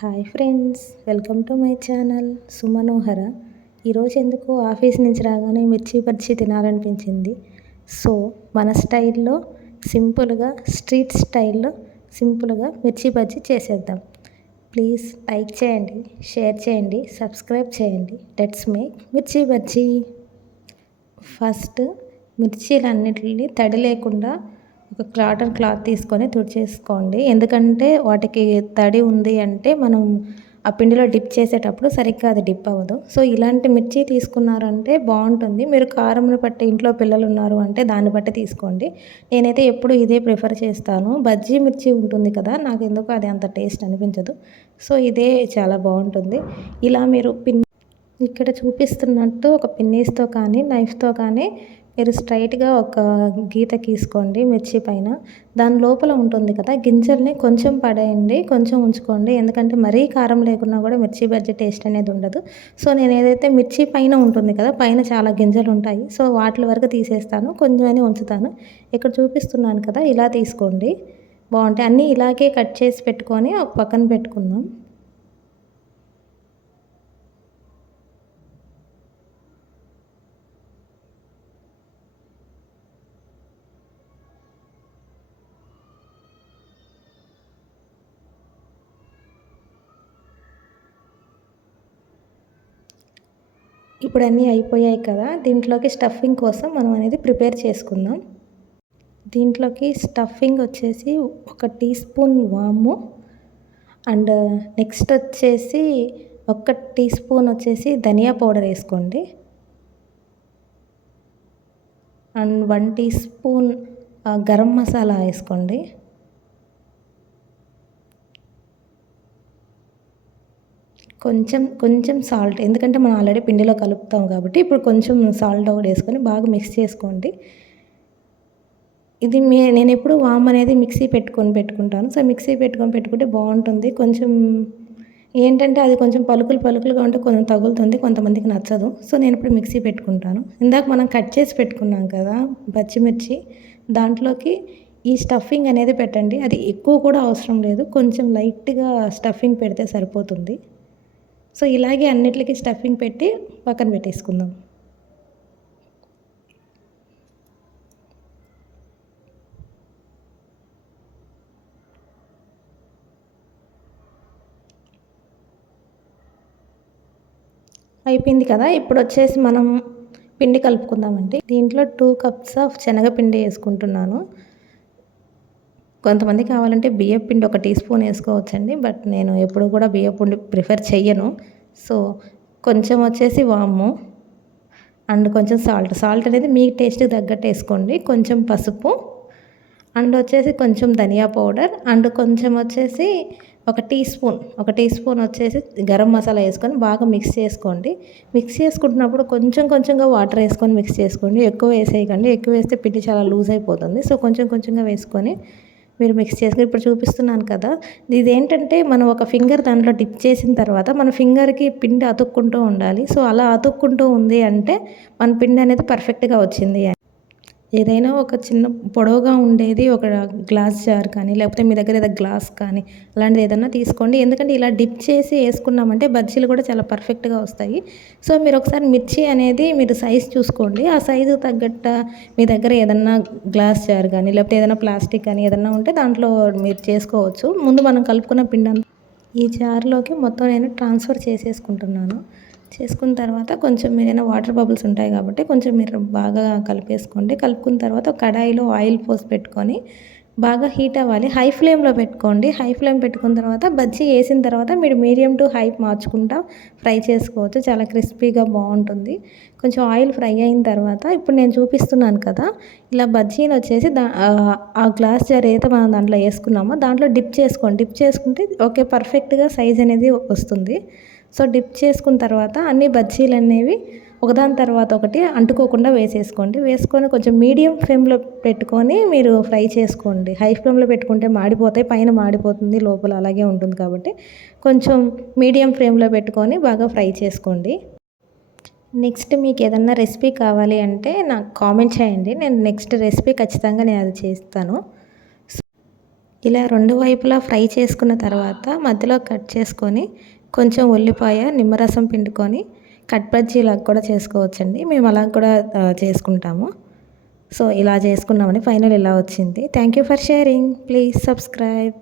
Hi friends, welcome to my channel Sumanohara. ఈరోజు ఎందుకు office నుంచి రాగానే మిర్చి బజ్జీ తినాలనిపించింది. సో మన స్టైల్లో సింపుల్గా, స్ట్రీట్ స్టైల్లో సింపుల్గా మిర్చి బజ్జీ చేసేద్దాం. ప్లీజ్ లైక్ చేయండి, షేర్ చేయండి, సబ్స్క్రైబ్ చేయండి. లెట్స్ మేక్ మిర్చి బజ్జీ. ఫస్ట్ మిర్చీలన్నిటిని తడి లేకుండా ఒక కాటన్ క్లాత్ తీసుకొని తుడిచేసుకోండి. ఎందుకంటే వాటికి తడి ఉంది అంటే మనం ఆ పిండిలో డిప్ చేసేటప్పుడు సరిగ్గా అది డిప్ అవ్వదు. సో ఇలాంటి మిర్చి తీసుకున్నారంటే బాగుంటుంది. మీరు కారంను బట్టి, ఇంట్లో పిల్లలు ఉన్నారు అంటే దాన్ని బట్టి తీసుకోండి. నేనైతే ఎప్పుడు ఇదే ప్రిఫర్ చేస్తాను. బజ్జీ మిర్చి ఉంటుంది కదా, నాకు ఎందుకు అది అంత టేస్ట్ అనిపించదు. సో ఇదే చాలా బాగుంటుంది. ఇలా మీరు ఇక్కడ చూపిస్తున్నట్టు ఒక పిన్నీస్తో కానీ నైఫ్తో కానీ మీరు స్ట్రైట్గా ఒక గీత గీసుకోండి మిర్చి పైన. దాని లోపల ఉంటుంది కదా గింజల్ని కొంచెం పడేయండి, కొంచెం ఉంచుకోండి. ఎందుకంటే మరీ కారం లేకున్నా కూడా మిర్చి బజ్జీ టేస్ట్ అనేది ఉండదు. సో నేను ఏదైతే మిర్చి పైన ఉంటుంది కదా, పైన చాలా గింజలు ఉంటాయి. సో వాటి వరకు తీసేస్తాను, కొంచెమని ఉంచుతాను. ఇక్కడ చూపిస్తున్నాను కదా, ఇలా తీసుకోండి. బాగుంటాయి. అన్నీ ఇలాగే కట్ చేసి పెట్టుకొని ఒక పక్కన పెట్టుకుందాం. ఇప్పుడు అన్నీ అయిపోయాయి కదా, దీంట్లోకి స్టఫింగ్ కోసం మనం అనేది ప్రిపేర్ చేసుకుందాం. దీంట్లోకి స్టఫింగ్ వచ్చేసి 1 టీ స్పూన్ వాము, అండ్ నెక్స్ట్ వచ్చేసి 1 టీ స్పూన్ వచ్చేసి ధనియా పౌడర్ వేసుకోండి, and 1 teaspoon garam masala వేసుకోండి, కొంచెం సాల్ట్, ఎందుకంటే మనం ఆల్రెడీ పిండిలో కలుపుతాం కాబట్టి ఇప్పుడు కొంచెం సాల్ట్ కూడా వేసుకొని బాగా మిక్స్ చేసుకోండి. ఇది నేను ఎప్పుడు వామ్ అనేది మిక్సీ పెట్టుకుంటాను. సో మిక్సీ పెట్టుకుంటే బాగుంటుంది. కొంచెం ఏంటంటే అది కొంచెం పలుకులుగా ఉంటే కొంచెం తగులుతుంది, కొంతమందికి నచ్చదు. సో నేను ఇప్పుడు మిక్సీ పెట్టుకుంటాను. ఇందాక మనం కట్ చేసి పెట్టుకున్నాం కదా పచ్చిమిర్చి, దాంట్లోకి ఈ స్టఫింగ్ అనేది పెట్టండి. అది ఎక్కువ కూడా అవసరం లేదు, కొంచెం లైట్గా స్టఫింగ్ పెడితే సరిపోతుంది. సో ఇలాగే అన్నిటికీ స్టఫింగ్ పెట్టి పక్కన పెట్టేసుకుందాం. అయిపోయింది కదా, ఇప్పుడు వచ్చేసి మనం పిండి కలుపుకుందామండి. దీంట్లో 2 కప్స్ ఆఫ్ శనగపిండి వేసుకుంటున్నాను. కొంతమంది కావాలంటే బియ్యం పిండి 1 టీ స్పూన్ వేసుకోవచ్చండి, బట్ నేను ఎప్పుడు కూడా బియ్యం పిండి ప్రిఫర్ చెయ్యను. సో కొంచెం వచ్చేసి వాము, అండ్ కొంచెం సాల్ట్ అనేది మీ టేస్ట్కి తగ్గట్టు వేసుకోండి. కొంచెం పసుపు, అండ్ వచ్చేసి కొంచెం ధనియా పౌడర్, అండ్ కొంచెం వచ్చేసి 1 టీ స్పూన్ వచ్చేసి గరం మసాలా వేసుకొని బాగా మిక్స్ చేసుకోండి. మిక్స్ చేసుకుంటున్నప్పుడు కొంచెంగా వాటర్ వేసుకొని మిక్స్ చేసుకోండి. ఎక్కువ వేసేయకండి, ఎక్కువ వేస్తే పిండి చాలా లూజ్ అయిపోతుంది. సో కొంచెంగా వేసుకొని మీరు మిక్స్ చేసుకొని ఇప్పుడు చూపిస్తున్నాను కదా, ఇదేంటంటే మనం ఒక ఫింగర్ దాంట్లో డిప్ చేసిన తర్వాత మన ఫింగర్కి పిండి అతుక్కుంటూ ఉండాలి. సో అలా అతుక్కుంటూ ఉంది అంటే మన పిండి అనేది పర్ఫెక్ట్గా వచ్చింది. ఏదైనా ఒక చిన్న పొడవుగా ఉండేది ఒక గ్లాస్ జార్ కానీ, లేకపోతే మీ దగ్గర ఏదైనా గ్లాస్ కానీ అలాంటిది ఏదైనా తీసుకోండి. ఎందుకంటే ఇలా డిప్ చేసి వేసుకున్నామంటే బజ్జీలు కూడా చాలా పర్ఫెక్ట్గా వస్తాయి. సో మీరు ఒకసారి మిర్చి అనేది మీరు సైజ్ చూసుకోండి. ఆ సైజు తగ్గట్టు మీ దగ్గర ఏదన్నా గ్లాస్ జార్ కానీ, లేకపోతే ఏదైనా ప్లాస్టిక్ కానీ ఏదన్నా ఉంటే దాంట్లో మీరు చేసుకోవచ్చు. ముందు మనం కలుపుకున్న పిండి ఈ జార్లోకి మొత్తం నేను ట్రాన్స్ఫర్ చేసుకున్న తర్వాత కొంచెం ఏదైనా వాటర్ బబుల్స్ ఉంటాయి కాబట్టి కొంచెం మీరు బాగా కలిపేసుకోండి. కలుపుకున్న తర్వాత ఒక కడాయిలో ఆయిల్ పోసి పెట్టుకొని బాగా హీట్ అవ్వాలి. హై ఫ్లేమ్లో పెట్టుకోండి. హై ఫ్లేమ్ పెట్టుకున్న తర్వాత బజ్జీ వేసిన తర్వాత మీరు మీడియం టు హై మార్చుకుంటా ఫ్రై చేసుకోవచ్చు. చాలా క్రిస్పీగా బాగుంటుంది. కొంచెం ఆయిల్ ఫ్రై అయిన తర్వాత ఇప్పుడు నేను చూపిస్తున్నాను కదా, ఇలా బజ్జీని వచ్చేసి ఆ గ్లాస్ జార్ ఏదైతే మనం దాంట్లో వేసుకున్నామో దాంట్లో డిప్ చేసుకోండి. డిప్ చేసుకుంటే ఓకే పర్ఫెక్ట్గా సైజ్ అనేది వస్తుంది. సో డిప్ చేసుకున్న తర్వాత అన్ని బజ్జీలు అనేవి ఒకదాని తర్వాత ఒకటి అంటుకోకుండా వేసేసుకోండి. వేసుకొని కొంచెం మీడియం ఫ్లేమ్లో పెట్టుకొని మీరు ఫ్రై చేసుకోండి. హై ఫ్లేమ్లో పెట్టుకుంటే మాడిపోతాయి, పైన మాడిపోతుంది, లోపల అలాగే ఉంటుంది. కాబట్టి కొంచెం మీడియం ఫ్లేమ్లో పెట్టుకొని బాగా ఫ్రై చేసుకోండి. నెక్స్ట్ మీకు ఏదన్నా రెసిపీ కావాలి అంటే నాకు కామెంట్ చేయండి, నేను నెక్స్ట్ రెసిపీ ఖచ్చితంగా నేను అది చేస్తాను. ఇలా రెండు వైపులా ఫ్రై చేసుకున్న తర్వాత మధ్యలో కట్ చేసుకొని కొంచెం ఉల్లిపాయ నిమ్మరసం పిండుకొని కట్ బజ్జీలాగా కూడా చేసుకోవచ్చండి. మేము అలా కూడా చేసుకుంటాము. సో ఇలా చేసుకున్నామని ఫైనల్ ఇలా వచ్చింది. Thank you for sharing. Please subscribe.